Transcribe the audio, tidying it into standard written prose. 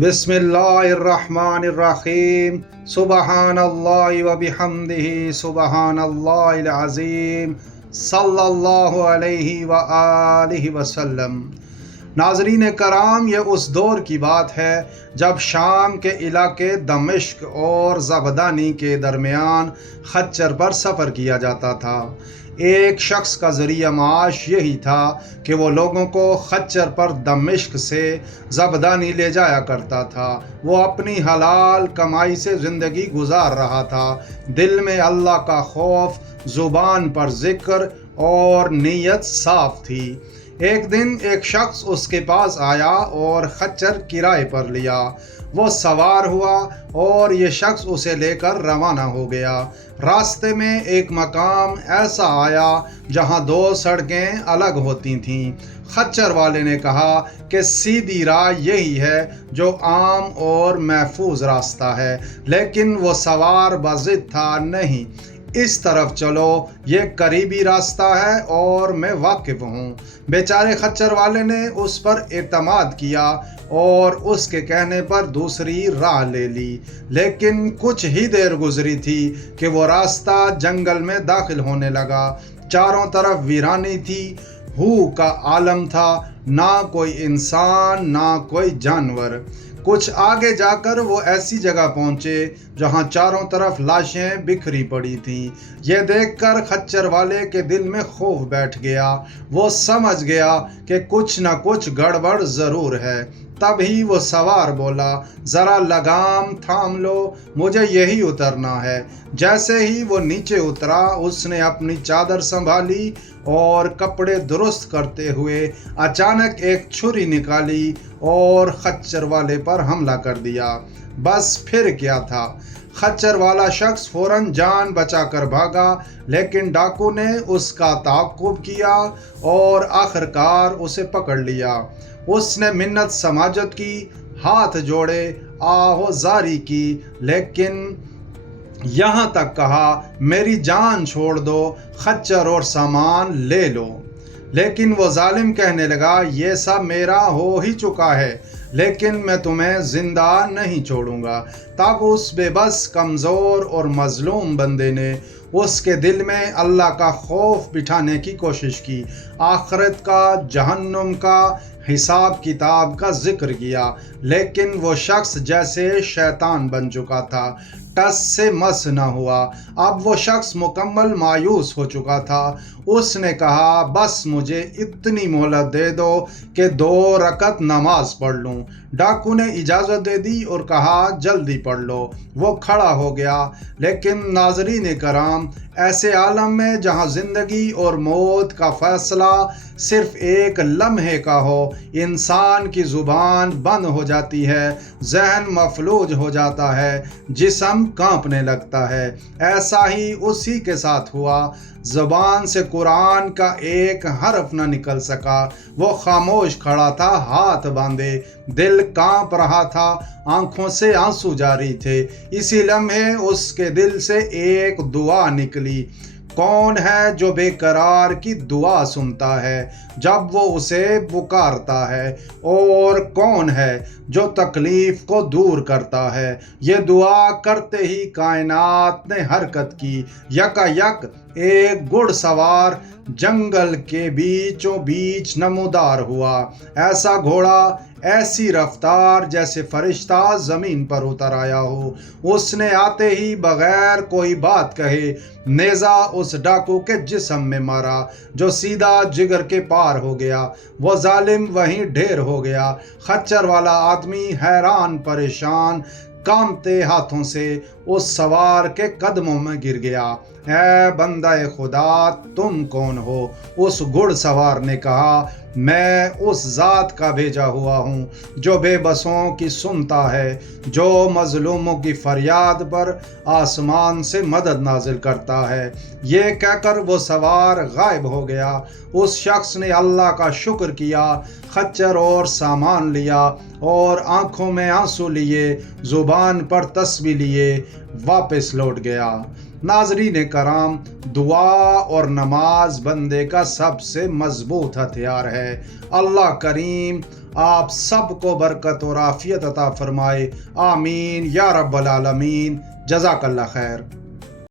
بسم اللہ الرحمن الرحیم سبحان اللہ و بحمدہ سبحان اللہ العظیم صلی اللہ علیہ وآلہ وسلم۔ ناظرین کرام، یہ اس دور کی بات ہے جب شام کے علاقے دمشق اور زبدانی کے درمیان خچر پر سفر کیا جاتا تھا۔ ایک شخص کا ذریعہ معاش یہی تھا کہ وہ لوگوں کو خچر پر دمشق سے زبدانی لے جایا کرتا تھا۔ وہ اپنی حلال کمائی سے زندگی گزار رہا تھا، دل میں اللہ کا خوف، زبان پر ذکر اور نیت صاف تھی۔ ایک دن ایک شخص اس کے پاس آیا اور خچر کرائے پر لیا۔ وہ سوار ہوا اور یہ شخص اسے لے کر روانہ ہو گیا۔ راستے میں ایک مقام ایسا آیا جہاں دو سڑکیں الگ ہوتی تھیں۔ خچر والے نے کہا کہ سیدھی راہ یہی ہے جو عام اور محفوظ راستہ ہے، لیکن وہ سوار بضد تھا، نہیں، اس طرف چلو، یہ قریبی راستہ ہے اور میں واقف ہوں۔ بیچارے خچر والے نے اس پر اعتماد کیا اور اس کے کہنے پر دوسری راہ لے لی، لیکن کچھ ہی دیر گزری تھی کہ وہ راستہ جنگل میں داخل ہونے لگا۔ چاروں طرف ویرانی تھی، ہو کا عالم تھا، نہ کوئی انسان نہ کوئی جانور۔ کچھ آگے جا کر وہ ایسی جگہ پہنچے جہاں چاروں طرف لاشیں بکھری پڑی تھیں۔ یہ دیکھ کر خچر والے کے دل میں خوف بیٹھ گیا۔ وہ سمجھ گیا کہ کچھ نہ کچھ گڑبڑ ضرور ہے۔ تب ہی وہ سوار بولا، ذرا لگام تھام لو، مجھے یہی اترنا ہے۔ جیسے ہی وہ نیچے اترا، اس نے اپنی چادر سنبھالی اور کپڑے درست کرتے ہوئے اچانک ایک چھری نکالی اور خچر والے پر حملہ کر دیا۔ بس پھر کیا تھا، خچر والا شخص فوراً جان بچا کر بھاگا، لیکن ڈاکو نے اس کا تعاقب کیا اور آخرکار اسے پکڑ لیا۔ اس نے منت سماجت کی، ہاتھ جوڑے، آہ زاری کی، لیکن یہاں تک کہا، میری جان چھوڑ دو، خچر اور سامان لے لو۔ لیکن وہ ظالم کہنے لگا، یہ سب میرا ہو ہی چکا ہے، لیکن میں تمہیں زندہ نہیں چھوڑوں گا۔ تب اس بے بس، کمزور اور مظلوم بندے نے اس کے دل میں اللہ کا خوف بٹھانے کی کوشش کی، آخرت کا، جہنم کا، حساب کتاب کا ذکر کیا، لیکن وہ شخص جیسے شیطان بن چکا تھا، ٹس سے مس نہ ہوا۔ اب وہ شخص مکمل مایوس ہو چکا تھا۔ اس نے کہا، بس مجھے اتنی مہلت دے دو کہ 2 رکعت نماز پڑھ لوں۔ ڈاکو نے اجازت دے دی اور کہا، جلدی پڑھ لو۔ وہ کھڑا ہو گیا۔ لیکن ناظرین کرام، ایسے عالم میں جہاں زندگی اور موت کا فیصلہ صرف ایک لمحے کا ہو، انسان کی زبان بند ہو جاتی ہے، ذہن مفلوج ہو جاتا ہے، جسم کانپنے لگتا ہے۔ ایسا ہی اسی کے ساتھ ہوا۔ زبان سے قرآن کا ایک حرف نہ نکل سکا۔ وہ خاموش کھڑا تھا، ہاتھ باندھے، دل کانپ رہا تھا، آنکھوں سے آنسو جاری تھے۔ اسی لمحے اس کے دل سے ایک دعا نکلی، کون ہے جو بے قرار کی دعا سنتا ہے جب وہ اسے پکارتا ہے، اور کون ہے جو تکلیف کو دور کرتا ہے۔ یہ دعا کرتے ہی کائنات نے حرکت کی۔ یکا یک ایک گھڑ سوار جنگل کے بیچوں بیچ نمودار ہوا، ایسا گھوڑا، ایسی رفتار جیسے فرشتہ زمین پر اتر آیا ہو۔ اس نے آتے ہی بغیر کوئی بات کہے نیزہ اس ڈاکو کے جسم میں مارا، جو سیدھا جگر کے پار ہو گیا۔ وہ ظالم وہیں ڈھیر ہو گیا۔ خچر والا آدمی حیران پریشان کانپتے ہاتھوں سے اس سوار کے قدموں میں گر گیا۔ اے بندہ خدا، تم کون ہو؟ اس گھڑ سوار نے کہا، میں اس ذات کا بھیجا ہوا ہوں جو بے بسوں کی سنتا ہے، جو مظلوموں کی فریاد پر آسمان سے مدد نازل کرتا ہے۔ یہ کہہ کر وہ سوار غائب ہو گیا۔ اس شخص نے اللہ کا شکر کیا، خچر اور سامان لیا اور آنکھوں میں آنسو لیے، زبان پر تسبیح لیے، واپس لوٹ گیا۔ ناظرین کرام، دعا اور نماز بندے کا سب سے مضبوط ہتھیار ہے۔ اللہ کریم آپ سب کو برکت اور عافیت عطا فرمائے، آمین یا رب العالمین۔ جزاک اللہ خیر۔